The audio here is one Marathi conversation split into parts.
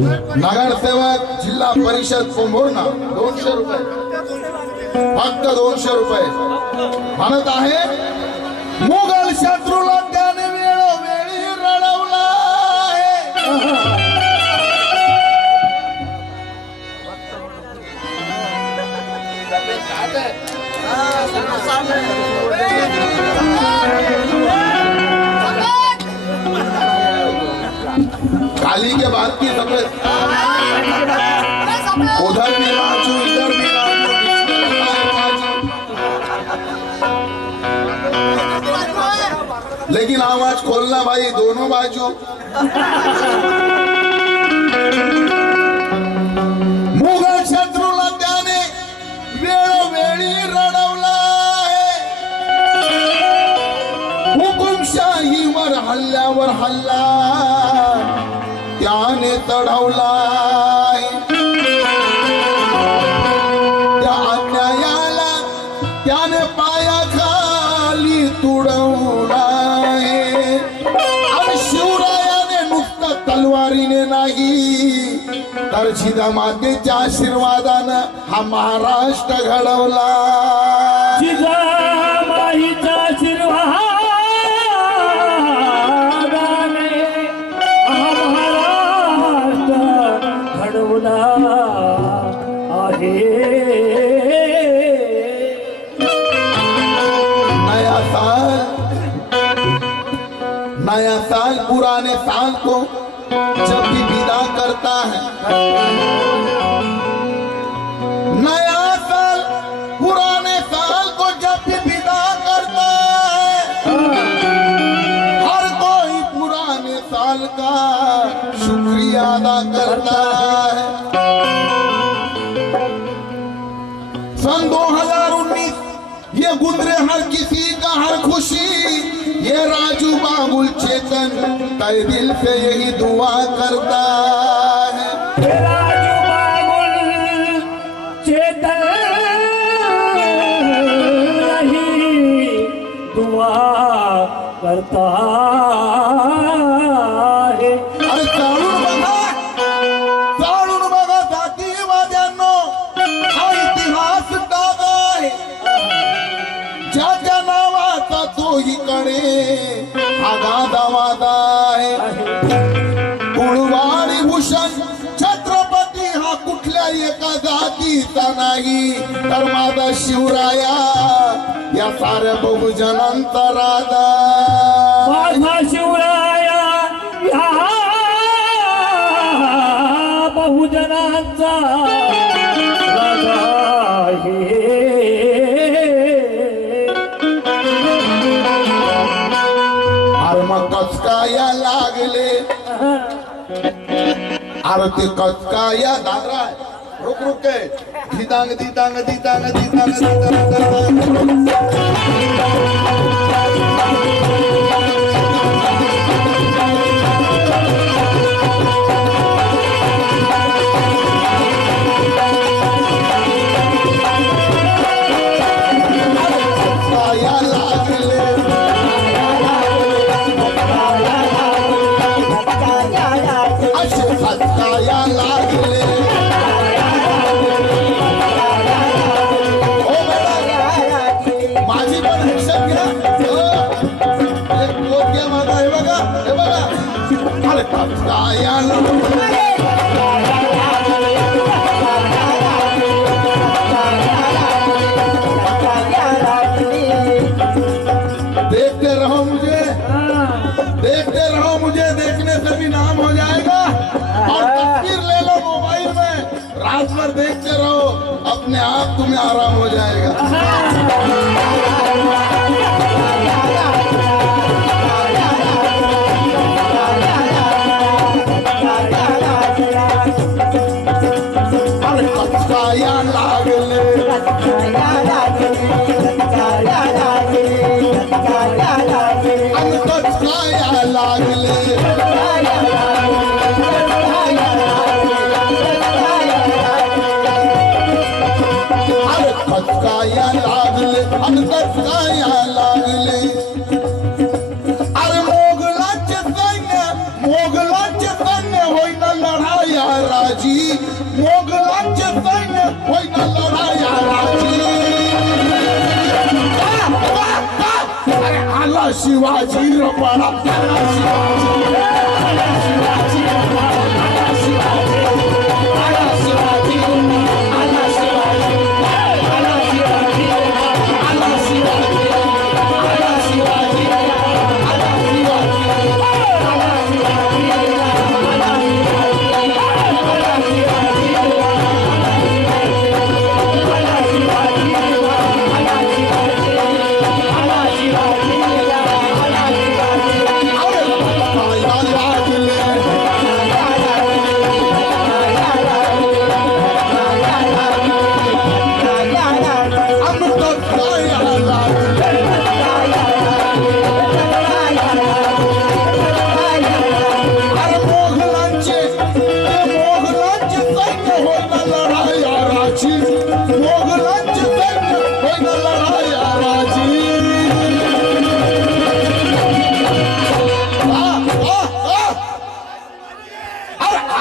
नगरसेवक जिल्हा परिषद पोंभुर्णा 200 रुपये, फक्त 200 रुपये म्हणत आहे. मुघल शत्रूला त्याने वेळोवेळी रडवला आहे. काली के बाद की सफेद उधर भी राजू इधर भी राजू, लेकिन आवाज खोलना भाई दोनों बाजू. मुघल शत्रूला त्याने वेळोवेळी रडवला आहे. हुकुमशाहीवर हल्ल्यावर हल्ला त्याने चढवलाय. त्या अन्यायाला त्याने पायाखाली तुडवलाय. आणि शिवरायाने नुसतं तलवारीने नाही तर जिजामातेच्या आशीर्वादानं हा महाराष्ट्र घडवला. जिजामाईचा आशीर्वाद आहे. नया साल पुराने साल को जब भी विदा करता है, नया साल पुराने साल को जब भी विदा करता है, हर कोई पुराने साल का शुक्रिया अदा करता है. सन 2019 ये गुजरे हर किसी का हर खुशी, ये राजू बाबुल चेतन तय दिल से यही दुआ करता है. राजू बाबुल चेतन यही दुआ करता है. अरे चालून बघा जातीवाद्यांनो, हा इतिहास टागा आहे. ज्याच्या नावाचा तोही कडे हा गादावादा आहे. कुळवाडी भूषण छत्रपती हा कुठल्या एका जातीचा नाही, तर माझा शिवराया या साऱ्या बहुजनांचा राजा. माझा शिवराया या बहुजनांचा राजा आहे. कचकाया लागले आरती कचकाया दादरा रुक रुक के दीतांग दीतांग दीतांग दीतांग देखते रहो मुझे, देखने से भी नाम हो जाएगा. और तस्वीर ले लो मोबाइल में, रात भर देखते रहो, अपने आप तुम्हें आराम हो जाएगा. अरे कचकाया लागले राजी मोगलांचे सैन्य होईन लढाया राजी अरे आला शिवाजी रपाळा आला शिवाजी आला शिवाजी आला शिवाजी आला शिवाजी आला शिवाजी आला शिवाजी आला शिवाजी आला शिवाजी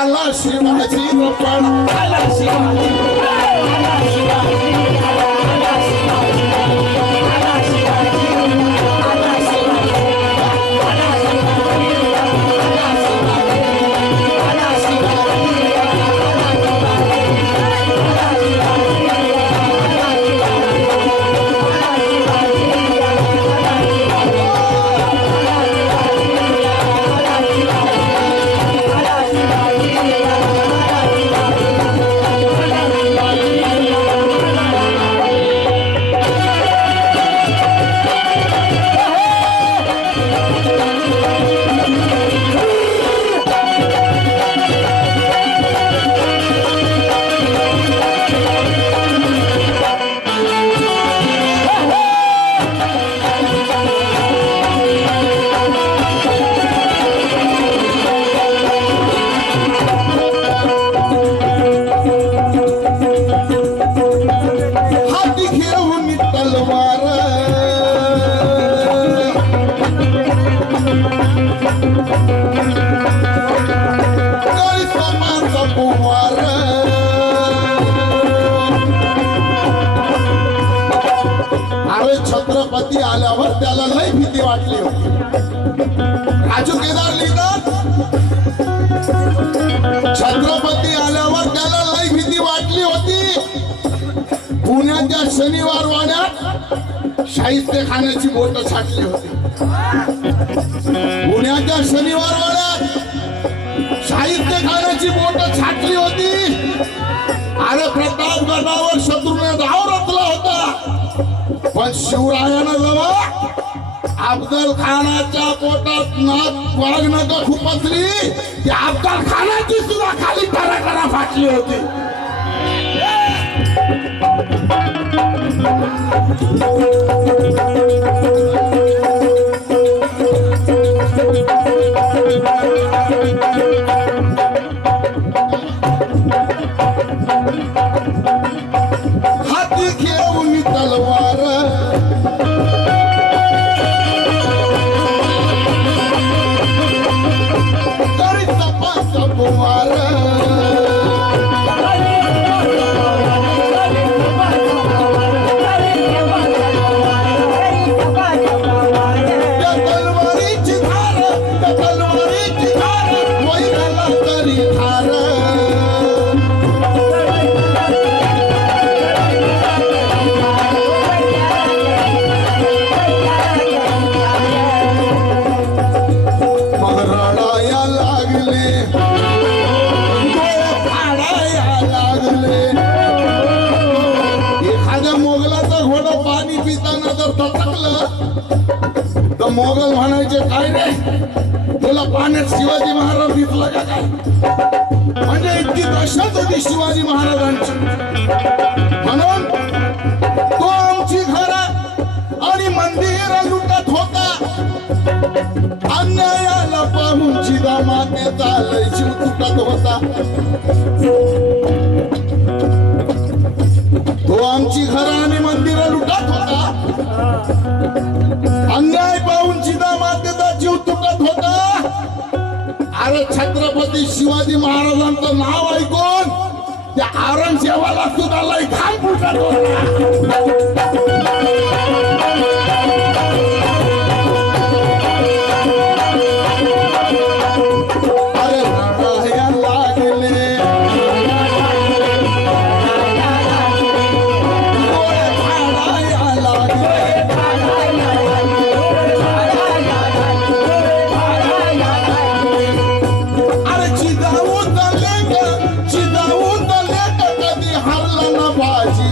आला शिवाजी रपाळा आला शिवाजी आला शिवाजी आला शिवाजी आला शिवाजी आला शिवाजी आला शिवाजी आला शिवाजी आला शिवाजी छत्रपती आल्यावर त्याला लई भीती वाटली होती. राजू केदार लिहितात छत्रपती आल्यावर त्याला लई भीती वाटली होती. पुण्याच्या शनिवार वाड्यात शाहिस्ते खाण्याची बोट छाटली होती. पुण्याच्या शनिवार वाड्यात शाहिस्ते खाण्याची बोट छाटली होती. अरे प्रतापगडावर शत्रूने धाव रचला होता. पण शिवरायानं जेव्हा अफजल खानाच्या पोटात नाक वाघनक खुपसली त्या अफजल खानाची सुद्धा खाली करा फाटली होती. हाती घेऊन तलवार तरी तपास कुमार त्या तलवारीची धार वैराला तरी धार तर मोगल म्हणायचे काय रे तुला पाण्यात शिवाजी महाराज दिसला का काय. म्हणजे इतकी दहशत होती शिवाजी महाराजांची. म्हणून तो आमची घर आणि मंदिर लुटत होता. अन्यायाला पाहून जिजामातेचा लय जीव तुटत होता. तो आमची घर आणि मंदिर लुटत होता. अन्याय पाहून जिजामातेचा जीव तुटत होता. अरे छत्रपती छत्रपती शिवाजी महाराजांचं नाव ऐकून त्या औरंगजेबाला सुद्धा लय घाम फुटत अरे रडाया लागले डोळे फाडाया लागले अरे चिदावून लेक कधी हरला ना बाजी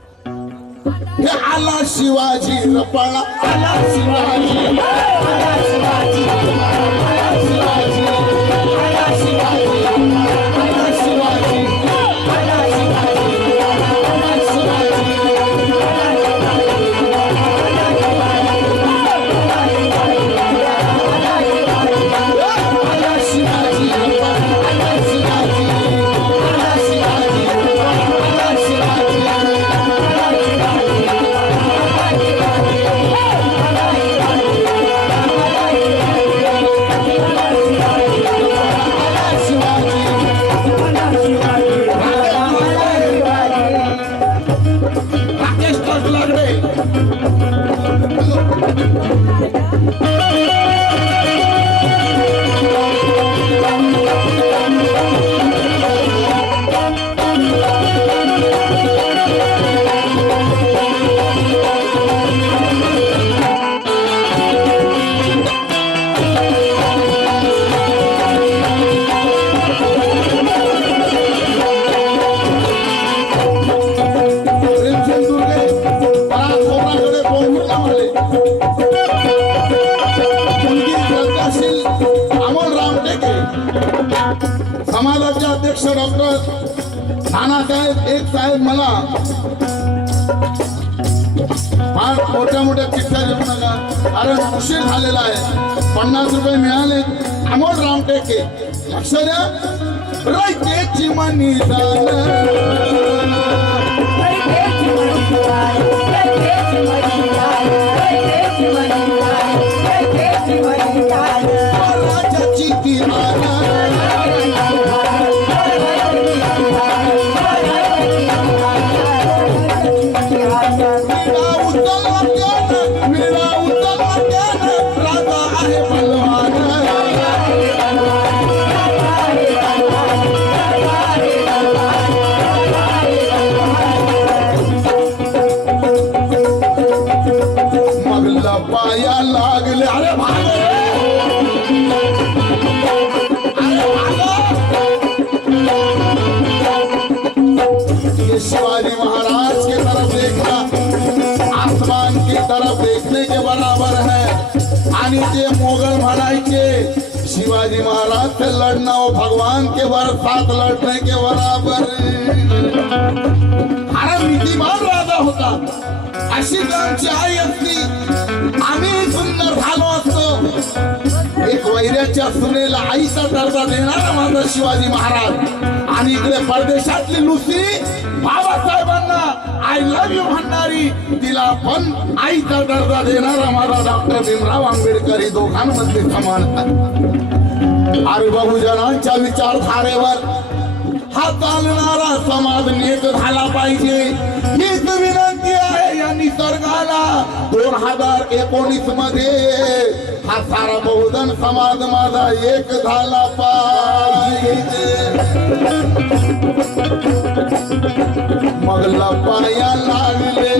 हे आला शिवाजी रपाळा आला शिवाजी आला शिवाजी आला शिवाजी आला शिवाजी आला शिवाजी आला शिवाजी आला शिवाजी आला शिवाजी आला शिवाजी आला शिवाजी आला शिवाजी राकेश लागले समाजाचे अध्यक्ष डॉक्टर नानासाहेब एक साहेब मला फार मोठ्या मोठ्या चिठ्ठ्या देऊ नका कारण उशीर झालेला आहे 50 रुपये मिळाले अमोल रामटेके लक्ष द्या रयतेची मनी राजाची किनारा राजा आहे बलवान मगला पाया लागले अरे भागे ये शिवाजी महाराज की तरफ देखना आसमान की तरफ देखने के बराबर है आणि ते मोगल म्हणायचे शिवाजी महाराज से लड़ना वो भगवान के साथ लड़ने के बराबर अरे नीतिमान राजा होता अशी आमची आई असती आम्ही सुंदर झालो असतो एक वैऱ्याच्या सुनेला आईचा दर्जा देणारा माझा शिवाजी महाराज आणि इकडे परदेशातली लुसी बाबासाहेबांना आय लव्ह यू म्हणणारी तिला पण आईचा दर्जा देणारा माझा डॉक्टर भीमराव आंबेडकर ही दोघांमध्ये समानता अरे बहुजनांच्या विचारधारेवर हा चालणारा समाज नेक झाला पाहिजे हीच विनंती आहे या निसर्गाला 2019 मध्ये हा सारा बहुजन समाज माझा एक झाला पाहिजे मग लपाया लागले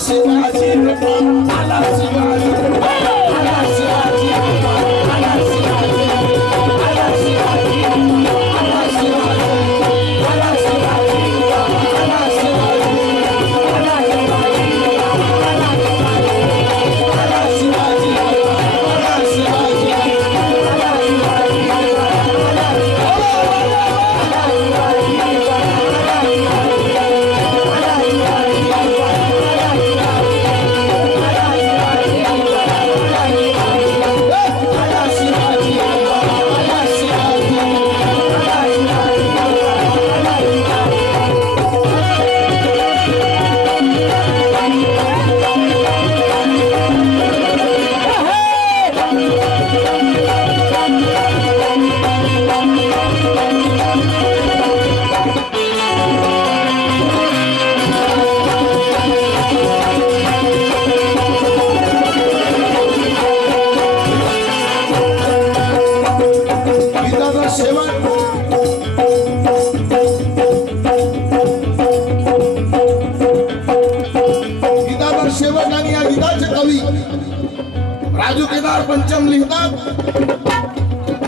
शिवाजी गीताचा शेवट गीताचा शेवट आणि या गीताचे कवी राजू केदार पंचम लिहितात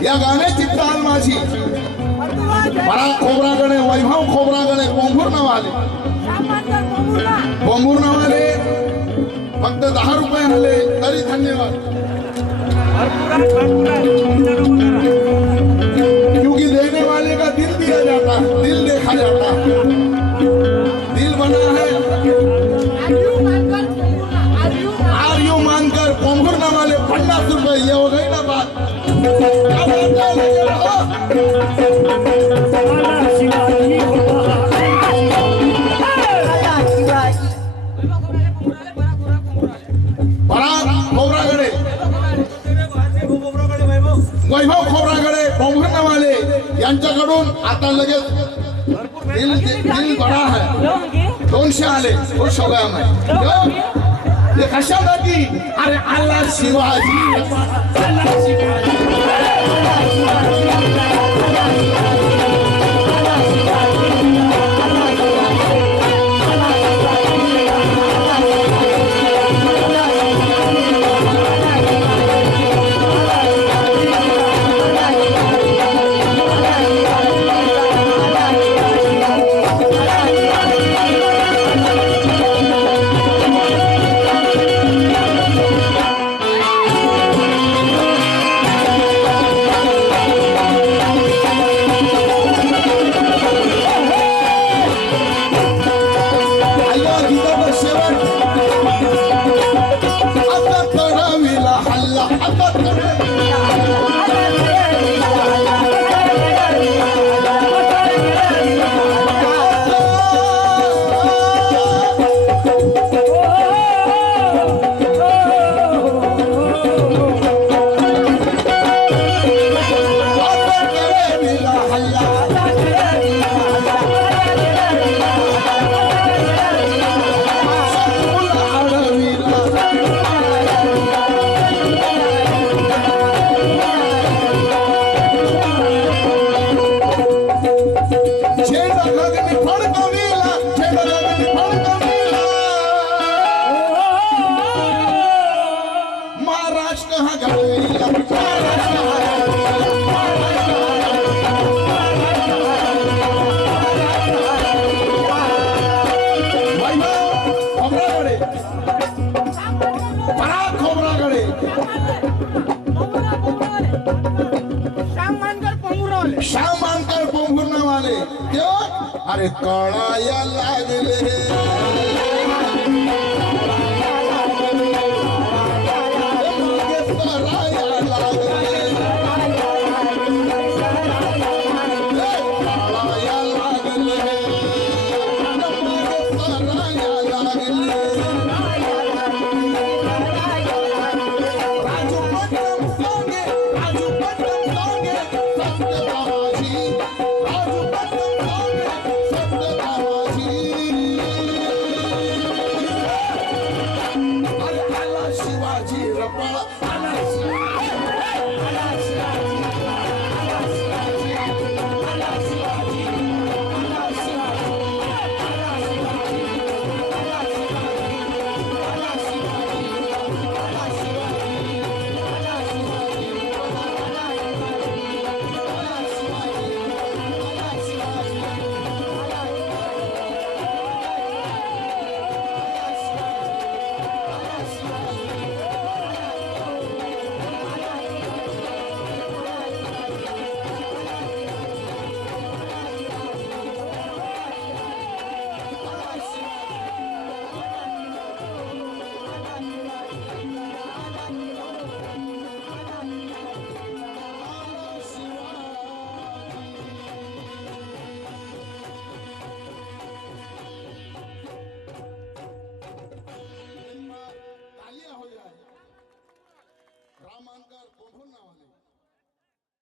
या गाण्याची ताल माझी पराग खोबरागडे वैभव खोबरागडे पोंभूर नावाले फक्त 10 रुपये आले तरी धन्यवाद क्योंकि देने वाले का दिल दिया जाता है दिल देखा जाता है दिल बना है आर्यू मानकर पोंभुरना वाले 50 रुपए ये हो गई ना बात क्या बात पराग खोबरागडे वैभव खोबरागडे पोंभुरना वाले यांच्याकडून आता लगेच दिल बडा है 200 आले खुश हो गया मैं ये कशासाठी अरे अल्लाह शिवाजी श्याम मानकर पोंभुरना वाले क्यों अरे कळाया लागले कराया लागले